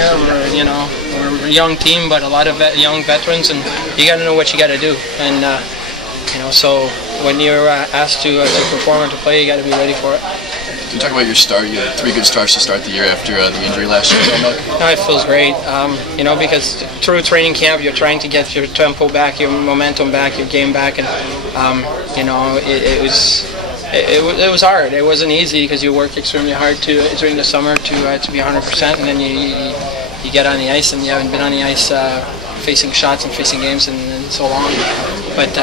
here. We're a young team, but a lot of young veterans, and you got to know what you got to do. And so when you're asked to perform and to play, you got to be ready for it. Can you talk about your start? You had 3 good starts to start the year after the injury last year. No, it feels great. Because through training camp, you're trying to get your tempo back, your momentum back, your game back, and it was hard. It wasn't easy because you work extremely hard during the summer to be 100%, and then you get on the ice and you haven't been on the ice facing shots and facing games in so long. But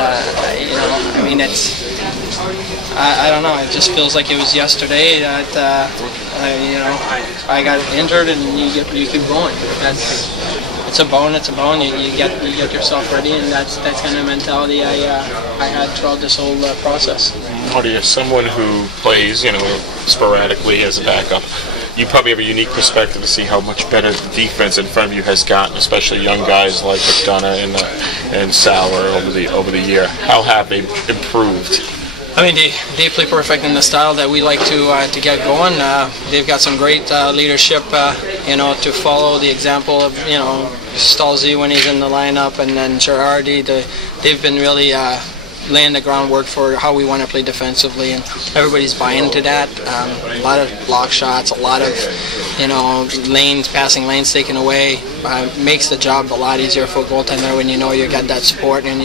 it's. I don't know. It just feels like it was yesterday that I got injured, and you keep going. It's a bone. It's a bone. You get yourself ready, and that's kind of mentality I had throughout this whole process. Marty, as someone who plays, sporadically as a backup, you probably have a unique perspective to see how much better the defense in front of you has gotten, especially young guys like McDonough and Sauer over the year. How have they improved? They play perfect in the style that we like to get going. They've got some great leadership, to follow the example of, Stalzy when he's in the lineup, and then Girardi. They've been really laying the groundwork for how we want to play defensively, and everybody's buying into that. A lot of block shots, a lot of passing lanes taken away. Makes the job a lot easier for a goaltender when you got that support, and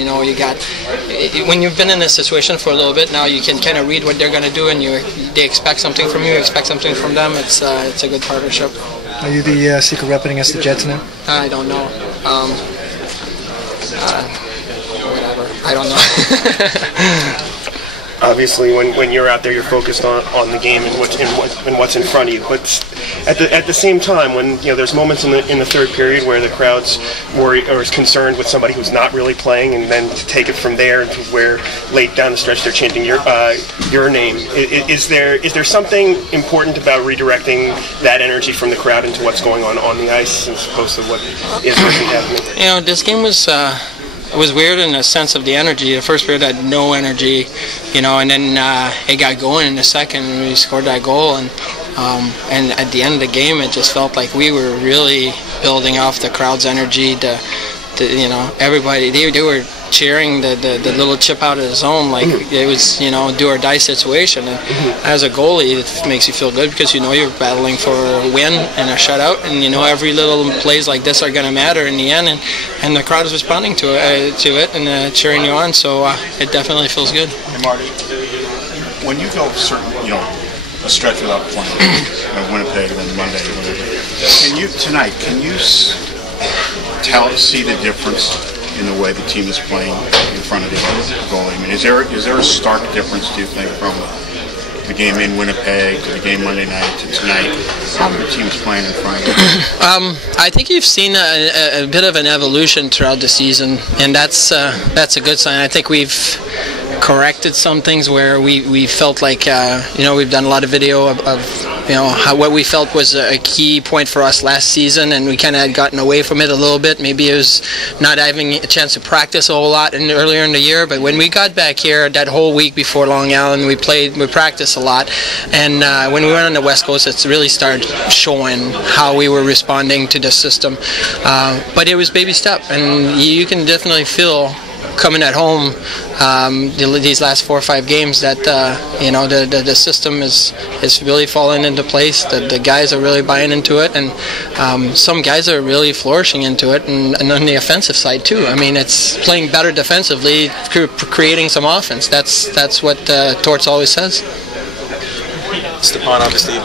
when you've been in this situation for a little bit now, you can kind of read what they're going to do, and they expect something from you, expect something from them. It's a good partnership. Are you the secret weapon against the Jets now? I don't know. I don't know. Obviously, when you're out there, you're focused on the game and what's in front of you. But at the same time, when there's moments in the third period where the crowd's worried or is concerned with somebody who's not really playing, and then to take it from there to where late down the stretch they're chanting your name. Is there something important about redirecting that energy from the crowd into what's going on the ice as opposed to what is really happening? This game was. It was weird in the sense of the energy. The first period had no energy, and then it got going in the second, and we scored that goal. And at the end of the game, it just felt like we were really building off the crowd's energy. Everybody they were cheering the little chip out of the zone like it was do or die situation. And as a goalie, it makes you feel good because you're battling for a win and a shutout, and every little plays like this are going to matter in the end, and the crowd is responding to it and cheering you on. So it definitely feels good. Hey Marty, when you go a stretch without playing, Winnipeg and then Monday, can you see the difference in the way the team is playing in front of the goalie? Is there a stark difference, do you think, from the game in Winnipeg to the game Monday night to tonight, how the team's playing in front of you? I think you've seen a bit of an evolution throughout the season, and that's a good sign. I think we've corrected some things where we felt like we've done a lot of video of what we felt was a key point for us last season, and we kind of had gotten away from it a little bit. Maybe it was not having a chance to practice a whole lot earlier in the year, but when we got back here that whole week before Long Island, we practiced a lot, and when we went on the West Coast, it's really started showing how we were responding to the system. But it was baby step, and you can definitely feel coming at home these last 4 or 5 games that the system is really falling into place. The guys are really buying into it, and some guys are really flourishing into it, and on the offensive side too. It's playing better defensively, creating some offense. That's what Torts always says. Stepan, obviously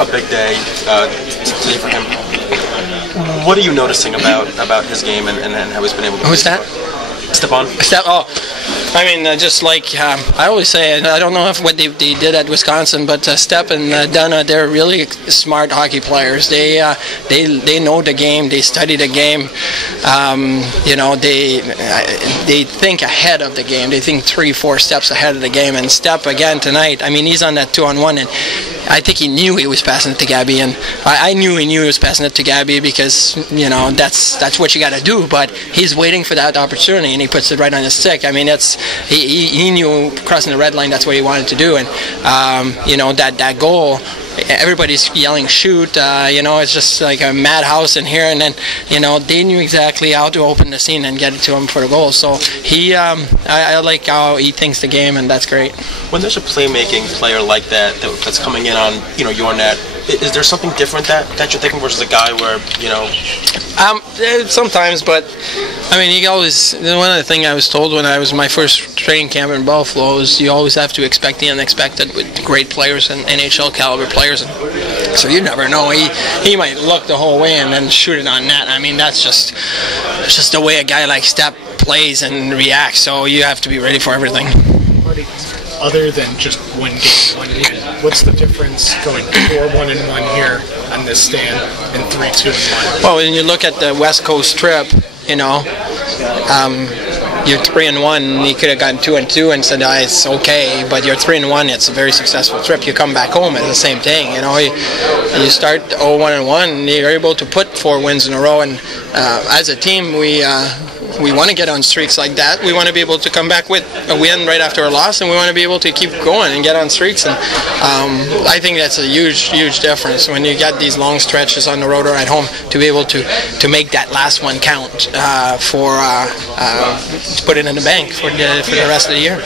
a big day today for him. What are you noticing about his game and how he's been able to? Who's that? Stepan. Just like I always say, I don't know what they did at Wisconsin, but Step and Donna, they're really smart hockey players. They know the game. They study the game. They think ahead of the game. They think 3-4 steps ahead of the game. And Step again tonight. He's on that 2-on-1, and I think he knew he was passing it to Gabby, and I knew he was passing it to Gabby because that's what you got to do. But he's waiting for that opportunity, and he puts it right on his stick. He knew crossing the red line that's what he wanted to do, and that goal everybody's yelling shoot. It's just like a madhouse in here, and then they knew exactly how to open the scene and get it to him for the goal. So I like how he thinks the game, and that's great. When there's a playmaking player like that's coming in on your net, is there something different that you're thinking versus a guy where sometimes, but I mean, you always, one of the things I was told when I was my first training camp in Buffalo is you always have to expect the unexpected with great players and NHL caliber players. And so you never know. He might look the whole way and then shoot it on net. I mean, that's just the way a guy like Stepp plays and reacts. So you have to be ready for everything. Other than just one game, 1 year, what's the difference going 4-1-1 here on this stand and 3-2-1? Well, when you look at the West Coast trip, you're 3-1. You could have gotten 2-2 and said, it's okay, but you're 3-1. It's a very successful trip. You come back home, it's the same thing. You start 0-1-1, and you're able to put 4 wins in a row. And as a team, we want to get on streaks like that. We want to be able to come back with a win right after a loss, and we want to be able to keep going and get on streaks. And I think that's a huge difference when you get these long stretches on the road or at home to be able to make that last one count to put it in the bank for the rest of the year.